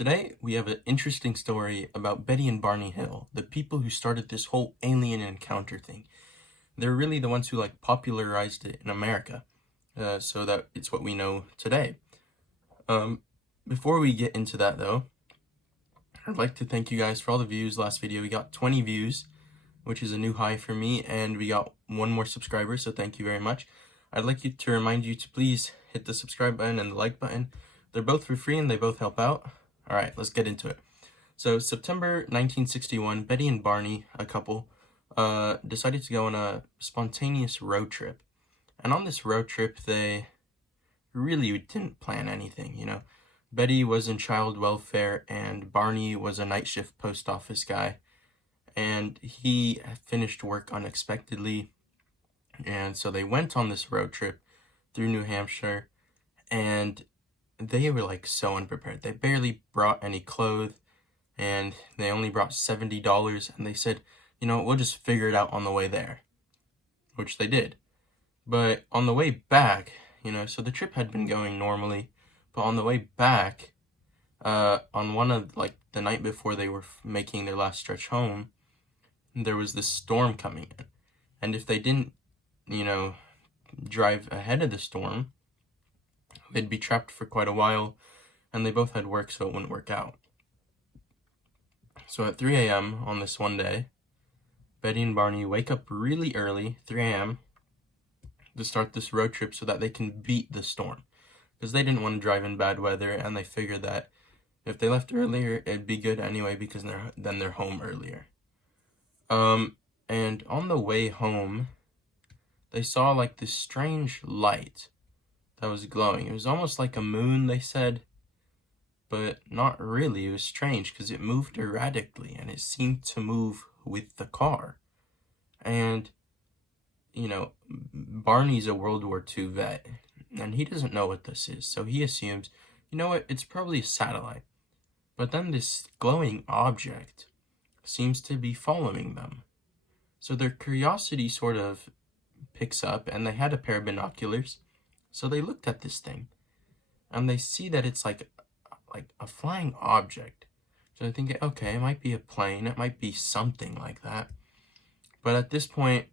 Today, we have an interesting story about Betty and Barney Hill, the people who started this whole alien encounter thing. They're really the ones who popularized it in America, so that it's what we know today. Um, Before we get into that though, I'd like to thank you guys for all the views. Last video, we got 20 views, which is a new high for me, and we got one more subscriber, so thank you very much. I'd like to remind you to please hit the subscribe button and the like button. They're both for free and they both help out. All right, let's get into it. So September 1961, Betty and Barney, a couple, decided to go on a spontaneous road trip. And on this road trip, they really didn't plan anything, you know. Betty was in child welfare and Barney was a night shift post office guy. And he finished work unexpectedly. And so they went on this road trip through New Hampshire, and they were so unprepared. They barely brought any clothes, and they only brought $70, and they said, you know, we'll just figure it out on the way there, which they did. But on the way back, you know, so the trip had been going normally, but on the way back, on one of, the night before they were making their last stretch home, there was this storm coming in. And if they didn't, you know, drive ahead of the storm, they'd be trapped for quite a while, and they both had work, so it wouldn't work out. So at 3 a.m. on this one day, Betty and Barney wake up really early, 3 a.m., to start this road trip so that they can beat the storm. Because they didn't want to drive in bad weather, and they figured that if they left earlier, it'd be good anyway because then they're home earlier. And on the way home, they saw this strange light that was glowing. It was almost like a moon, they said, but not really. It was strange because it moved erratically and it seemed to move with the car. And, you know, Barney's a World War II vet and he doesn't know what this is. So he assumes, you know what, it's probably a satellite. But then this glowing object seems to be following them. So their curiosity sort of picks up, and they had a pair of binoculars. So they looked at this thing, and they see that it's like a flying object. So they're thinking, okay, it might be a plane, it might be something like that. But at this point,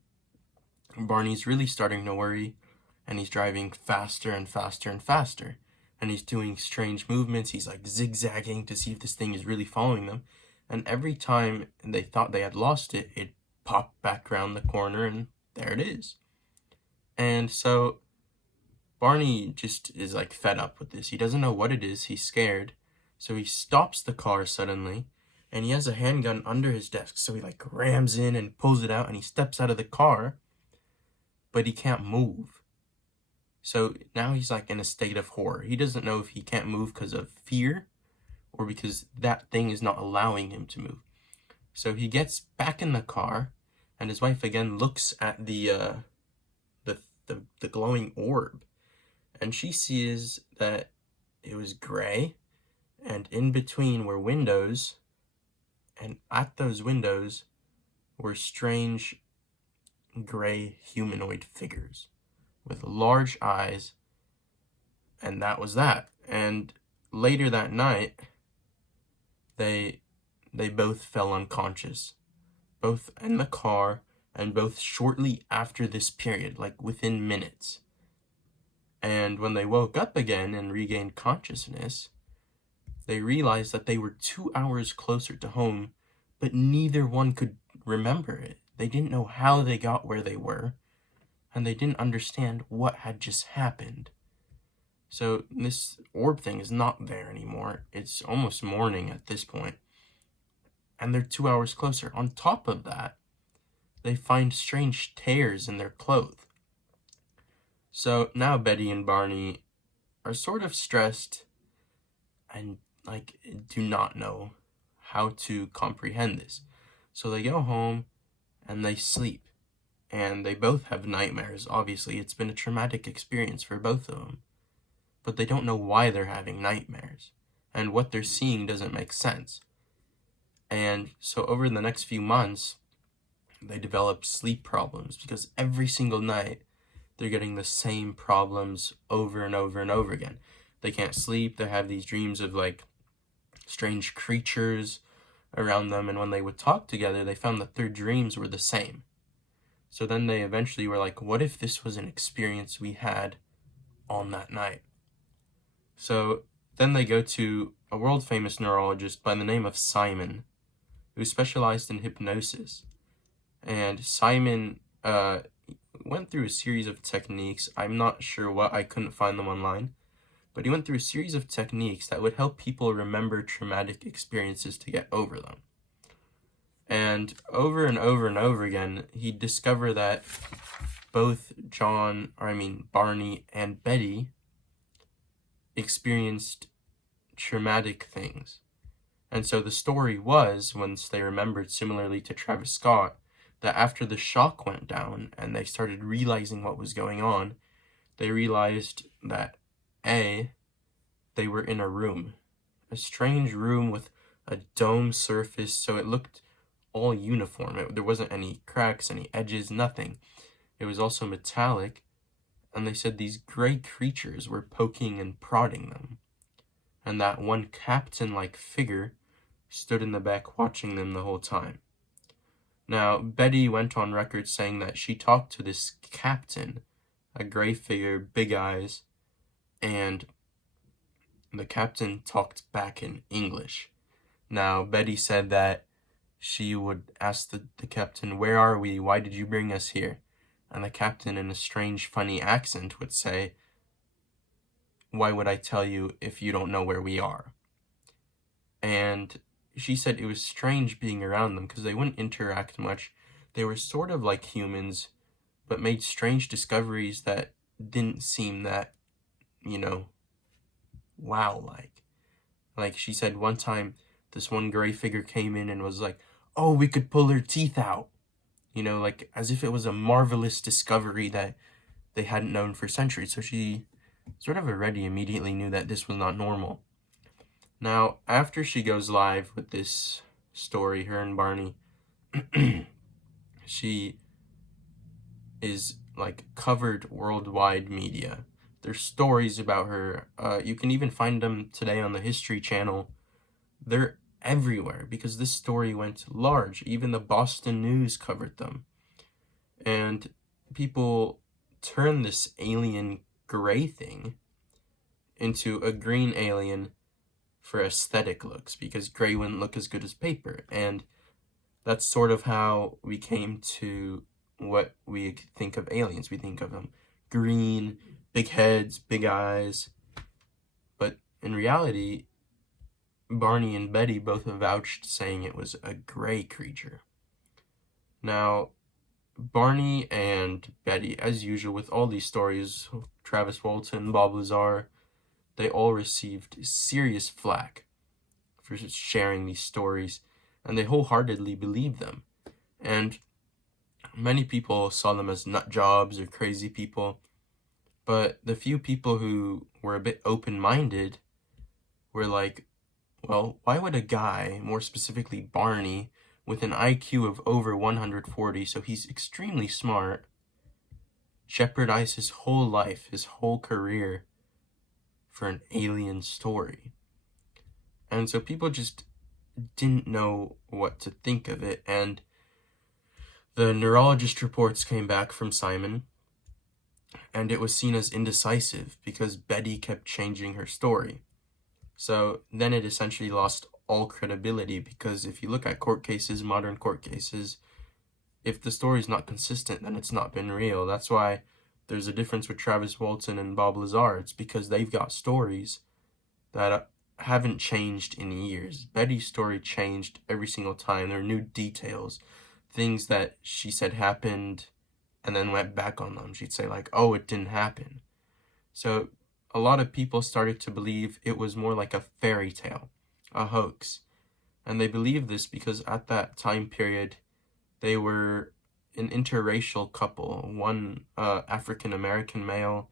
Barney's really starting to worry, and he's driving faster and faster and faster. And he's doing strange movements, he's zigzagging to see if this thing is really following them. And every time they thought they had lost it, it popped back around the corner, and there it is. And so Barney just is fed up with this. He doesn't know what it is. He's scared. So he stops the car suddenly, and he has a handgun under his desk. So he rams in and pulls it out, and he steps out of the car, but he can't move. So now he's in a state of horror. He doesn't know if he can't move because of fear or because that thing is not allowing him to move. So he gets back in the car, and his wife again looks at the glowing orb, and she sees that it was gray, and in between were windows, and at those windows were strange gray humanoid figures with large eyes, and that was that. And later that night, they both fell unconscious, both in the car, and both shortly after this period, within minutes. And when they woke up again and regained consciousness, they realized that they were 2 hours closer to home, but neither one could remember it. They didn't know how they got where they were, and they didn't understand what had just happened. So this orb thing is not there anymore. It's almost morning at this point, and they're 2 hours closer. On top of that, they find strange tears in their clothes. So now Betty and Barney are sort of stressed and do not know how to comprehend this. So they go home and they sleep, and they both have nightmares. Obviously, it's been a traumatic experience for both of them, but they don't know why they're having nightmares, and what they're seeing doesn't make sense. And so over the next few months, they develop sleep problems because every single night they're getting the same problems over and over and over again. They can't sleep. They have these dreams of strange creatures around them, and when they would talk together, they found that their dreams were the same. So then they eventually were like, what if this was an experience we had on that night? So then they go to a world-famous neurologist by the name of Simon, who specialized in hypnosis. And Simon went through a series of techniques. I'm not sure what, I couldn't find them online. But he went through a series of techniques that would help people remember traumatic experiences to get over them. And over and over again, he'd discover that both Barney and Betty experienced traumatic things. And so the story was, once they remembered, similarly to Travis Scott, that after the shock went down and they started realizing what was going on, they realized that they were in a room, a strange room with a dome surface, so it looked all uniform. There wasn't any cracks, any edges, nothing. It was also metallic, and they said these gray creatures were poking and prodding them, and that one captain-like figure stood in the back watching them the whole time. Now, Betty went on record saying that she talked to this captain, a gray figure, big eyes, and the captain talked back in English. Now, Betty said that she would ask the captain, "Where are we? Why did you bring us here?" And the captain, in a strange, funny accent, would say, "Why would I tell you if you don't know where we are?" And she said it was strange being around them because they wouldn't interact much. They were sort of like humans, but made strange discoveries that didn't seem that, wow-like. Like she said one time, this one gray figure came in and was like, "Oh, we could pull her teeth out." Like as if it was a marvelous discovery that they hadn't known for centuries. So she sort of already immediately knew that this was not normal. Now, after she goes live with this story, her and Barney, she is like covered worldwide media. There's stories about her. You can even find them today on the History Channel. They're everywhere because this story went large. Even the Boston News covered them. And people turn this alien gray thing into a green alien for aesthetic looks because gray wouldn't look as good as paper. And that's sort of how we came to what we think of aliens. We think of them green, big heads, big eyes. But in reality, Barney and Betty both vouched saying it was a gray creature. Now, Barney and Betty, as usual with all these stories, Travis Walton, Bob Lazar, they all received serious flack for sharing these stories, and they wholeheartedly believed them. And many people saw them as nut jobs or crazy people, but the few people who were a bit open-minded were like, well, why would a guy, more specifically Barney, with an IQ of over 140, so he's extremely smart, jeopardize his whole life, his whole career, for an alien story? And so people just didn't know what to think of it, and the neurologist reports came back from Simon, and it was seen as indecisive because Betty kept changing her story. So then it essentially lost all credibility because if you look at court cases, modern court cases, if the story's not consistent, then it's not been real. That's why there's a difference with Travis Walton and Bob Lazar. It's because they've got stories that haven't changed in years. Betty's story changed every single time. There are new details, things that she said happened and then went back on them. She'd say like, "Oh, it didn't happen." So a lot of people started to believe it was more like a fairy tale, a hoax. And they believed this because at that time period, they were an interracial couple, one African-American male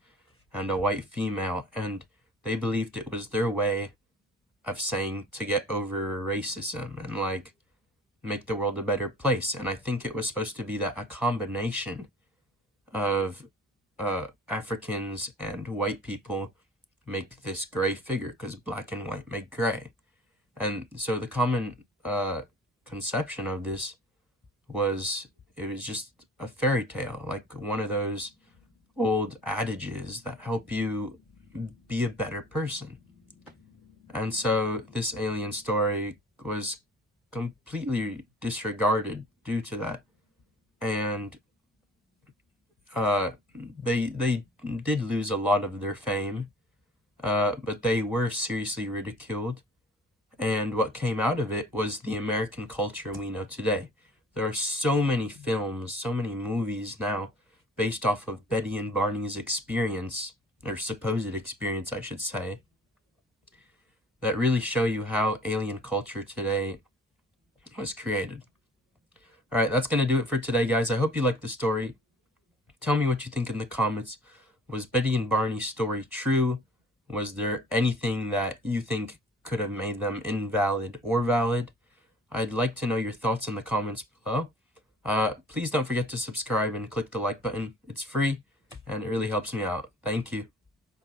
and a white female, and they believed it was their way of saying to get over racism and like make the world a better place. And I think it was supposed to be that a combination of Africans and white people make this gray figure because black and white make gray. And so the common conception of this was it was just a fairy tale, like one of those old adages that help you be a better person. And so this alien story was completely disregarded due to that. And they did lose a lot of their fame, but they were seriously ridiculed. And what came out of it was the American culture we know today. There are so many films, so many movies now based off of Betty and Barney's experience, or supposed experience, I should say, that really show you how alien culture today was created. All right, that's going to do it for today, guys. I hope you liked the story. Tell me what you think in the comments. Was Betty and Barney's story true? Was there anything that you think could have made them invalid or valid? I'd like to know your thoughts in the comments below. Please don't forget to subscribe and click the like button. It's free and it really helps me out. Thank you.